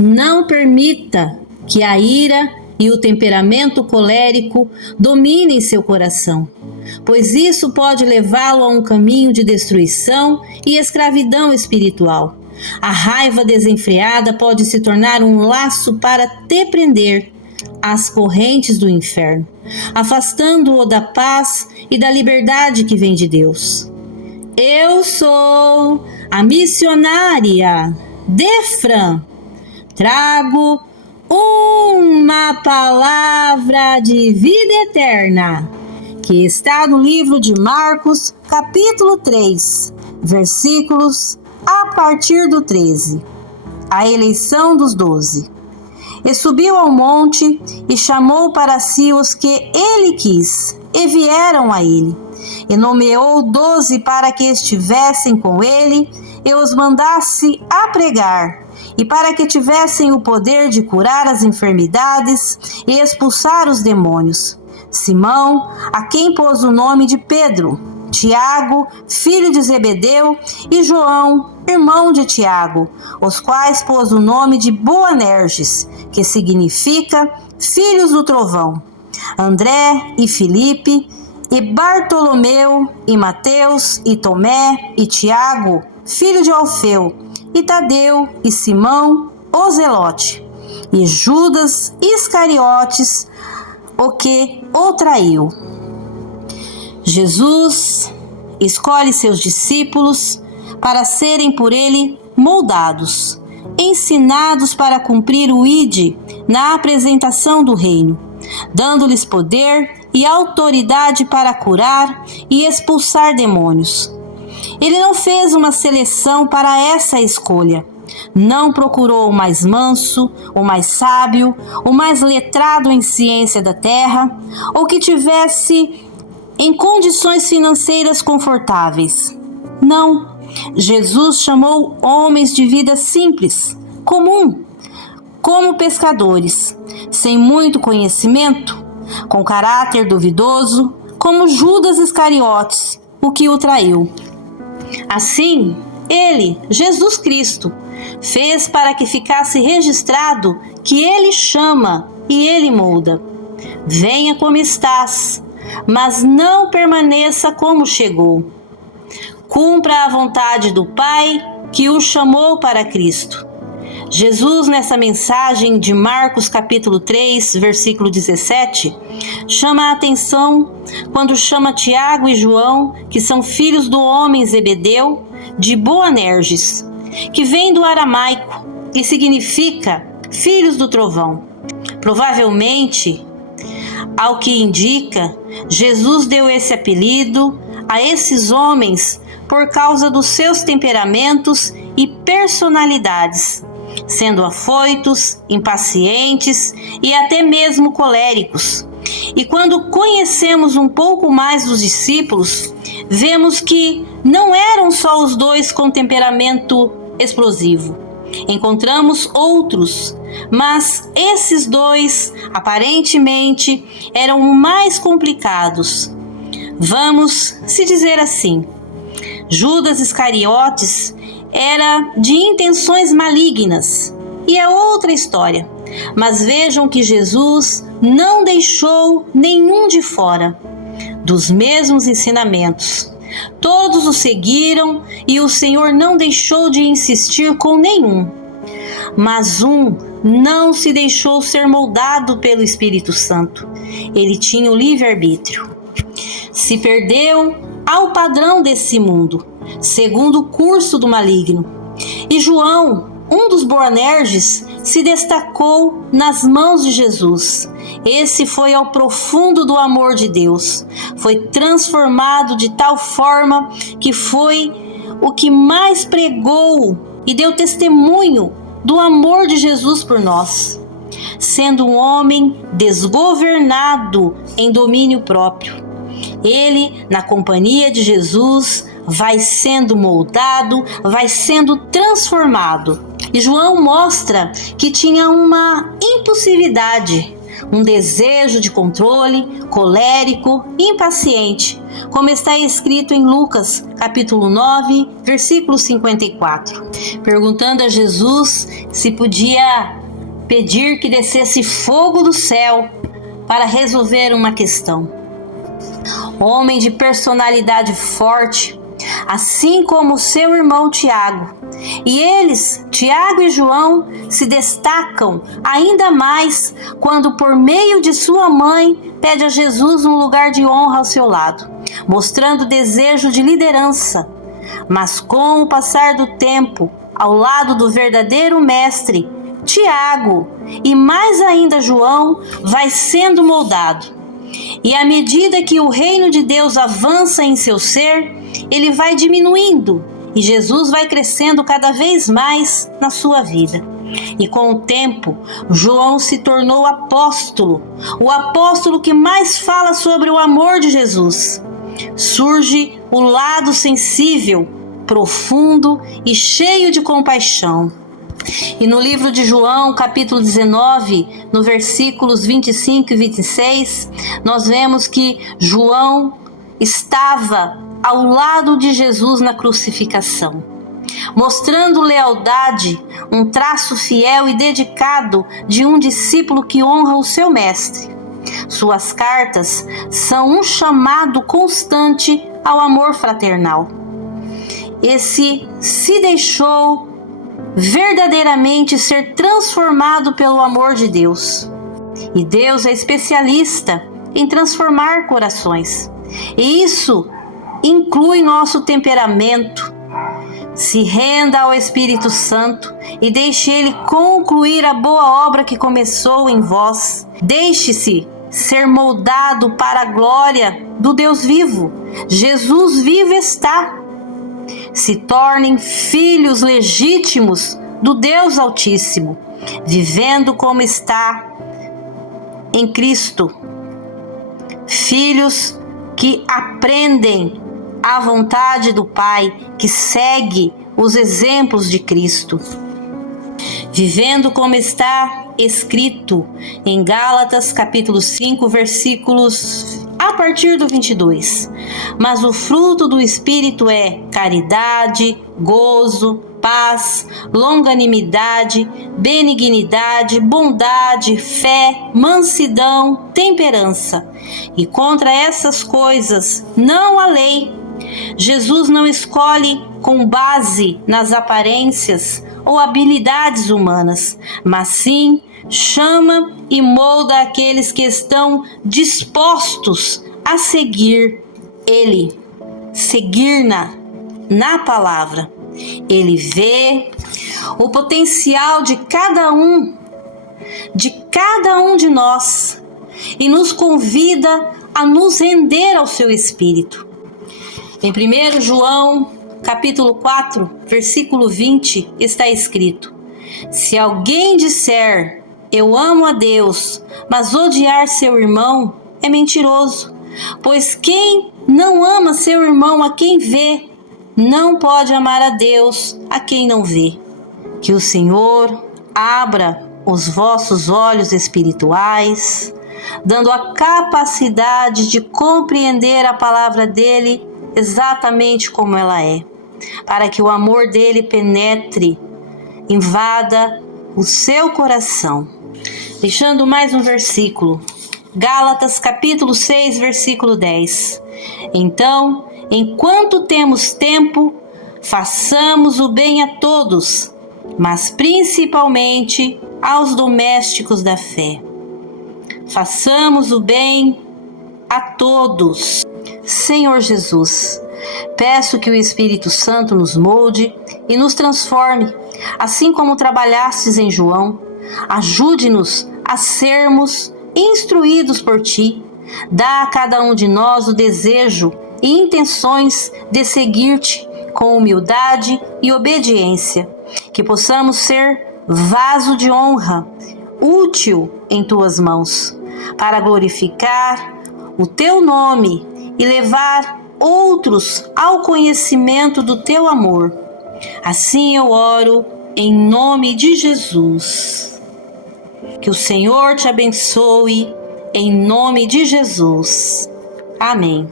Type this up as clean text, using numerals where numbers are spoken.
Não permita que a ira e o temperamento colérico dominem seu coração, pois isso pode levá-lo a um caminho de destruição e escravidão espiritual. A raiva desenfreada pode se tornar um laço para te prender às correntes do inferno, afastando-o da paz e da liberdade que vem de Deus. Eu sou a missionária Defran. Trago uma palavra de vida eterna, que está no livro de Marcos, capítulo 3, versículos a partir do 13. A eleição dos 12. E subiu ao monte e chamou para si os que ele quis, e vieram a ele. E nomeou 12 para que estivessem com ele, e os mandasse a pregar, e para que tivessem o poder de curar as enfermidades e expulsar os demônios. Simão, a quem pôs o nome de Pedro, Tiago, filho de Zebedeu, e João, irmão de Tiago, os quais pôs o nome de Boanerges, que significa filhos do trovão, André e Filipe, e Bartolomeu, e Mateus, e Tomé, e Tiago, filho de Alfeu, e Tadeu, e Simão, o Zelote, e Judas Iscariotes, o que o traiu. Jesus escolhe seus discípulos para serem por ele moldados, ensinados para cumprir o ide na apresentação do reino, dando-lhes poder e autoridade para curar e expulsar demônios. Ele não fez uma seleção para essa escolha. Não procurou o mais manso, o mais sábio, o mais letrado em ciência da terra, ou que tivesse em condições financeiras confortáveis. Não, Jesus chamou homens de vida simples, comum, como pescadores, sem muito conhecimento, com caráter duvidoso, como Judas Iscariotes, o que o traiu. Assim, ele, Jesus Cristo, fez para que ficasse registrado que ele chama e ele molda. Venha como estás, mas não permaneça como chegou. Cumpra a vontade do Pai que o chamou para Cristo. Jesus, nessa mensagem de Marcos capítulo 3, versículo 17, chama a atenção quando chama Tiago e João, que são filhos do homem Zebedeu, de Boanerges, que vem do aramaico e significa filhos do trovão. Provavelmente, ao que indica, Jesus deu esse apelido a esses homens por causa dos seus temperamentos e personalidades, sendo afoitos, impacientes e até mesmo coléricos. E quando conhecemos um pouco mais dos discípulos, vemos que não eram só os dois com temperamento explosivo. Encontramos outros, mas esses dois, aparentemente, eram mais complicados. Vamos se dizer assim: Judas Iscariotes era de intenções malignas, e é outra história. Mas vejam que Jesus não deixou nenhum de fora dos mesmos ensinamentos. Todos o seguiram e o Senhor não deixou de insistir com nenhum. Mas um não se deixou ser moldado pelo Espírito Santo. Ele tinha o livre-arbítrio. Se perdeu ao padrão desse mundo, segundo o curso do maligno. E João, um dos Boanerges, se destacou nas mãos de Jesus. Esse foi ao profundo do amor de Deus. Foi transformado de tal forma que foi o que mais pregou e deu testemunho do amor de Jesus por nós, sendo um homem desgovernado em domínio próprio. Ele, na companhia de Jesus, vai sendo moldado, vai sendo transformado. E João mostra que tinha uma impulsividade, um desejo de controle, colérico, impaciente, como está escrito em Lucas, capítulo 9, versículo 54, perguntando a Jesus se podia pedir que descesse fogo do céu para resolver uma questão. Homem de personalidade forte, assim como seu irmão Tiago. E eles, Tiago e João, se destacam ainda mais quando, por meio de sua mãe, pede a Jesus um lugar de honra ao seu lado, mostrando desejo de liderança. Mas com o passar do tempo, ao lado do verdadeiro mestre, Tiago e mais ainda João vai sendo moldado. E à medida que o reino de Deus avança em seu ser, ele vai diminuindo e Jesus vai crescendo cada vez mais na sua vida. E com o tempo, João se tornou apóstolo, o apóstolo que mais fala sobre o amor de Jesus. Surge o lado sensível, profundo e cheio de compaixão. E no livro de João, capítulo 19, no versículos 25 e 26, nós vemos que João estava ao lado de Jesus na crucificação, mostrando lealdade, um traço fiel e dedicado de um discípulo que honra o seu mestre. Suas cartas são um chamado constante ao amor fraternal. Esse se deixou verdadeiramente ser transformado pelo amor de Deus. E Deus é especialista em transformar corações. E isso inclui nosso temperamento. Se renda ao Espírito Santo e deixe Ele concluir a boa obra que começou em vós. Deixe-se ser moldado para a glória do Deus vivo. Jesus vivo está. Se tornem filhos legítimos do Deus Altíssimo, vivendo como está em Cristo. Filhos que aprendem a vontade do Pai, que segue os exemplos de Cristo. Vivendo como está escrito em Gálatas, capítulo 5, versículos a partir do 22. Mas o fruto do Espírito é caridade, gozo, paz, longanimidade, benignidade, bondade, fé, mansidão, temperança. E contra essas coisas não há lei. Jesus não escolhe com base nas aparências ou habilidades humanas, mas sim chama e molda aqueles que estão dispostos a seguir Ele, seguir na palavra. Ele vê o potencial de cada um de nós e nos convida a nos render ao seu Espírito. Em 1 João, capítulo 4, versículo 20, está escrito: se alguém disser, eu amo a Deus, mas odiar seu irmão, é mentiroso. Pois quem não ama seu irmão a quem vê, não pode amar a Deus a quem não vê. Que o Senhor abra os vossos olhos espirituais, dando a capacidade de compreender a palavra dele exatamente como ela é, para que o amor dele penetre, invada o seu coração. Deixando mais um versículo, Gálatas capítulo 6, versículo 10. Então, enquanto temos tempo, façamos o bem a todos, mas principalmente aos domésticos da fé. Façamos o bem a todos. Senhor Jesus, peço que o Espírito Santo nos molde e nos transforme, assim como trabalhastes em João. Ajude-nos a sermos instruídos por Ti. Dá a cada um de nós o desejo e intenções de seguir-te com humildade e obediência, que possamos ser vaso de honra, útil em Tuas mãos, para glorificar o Teu nome e levar outros ao conhecimento do Teu amor. Assim eu oro em nome de Jesus. Que o Senhor te abençoe, em nome de Jesus. Amém.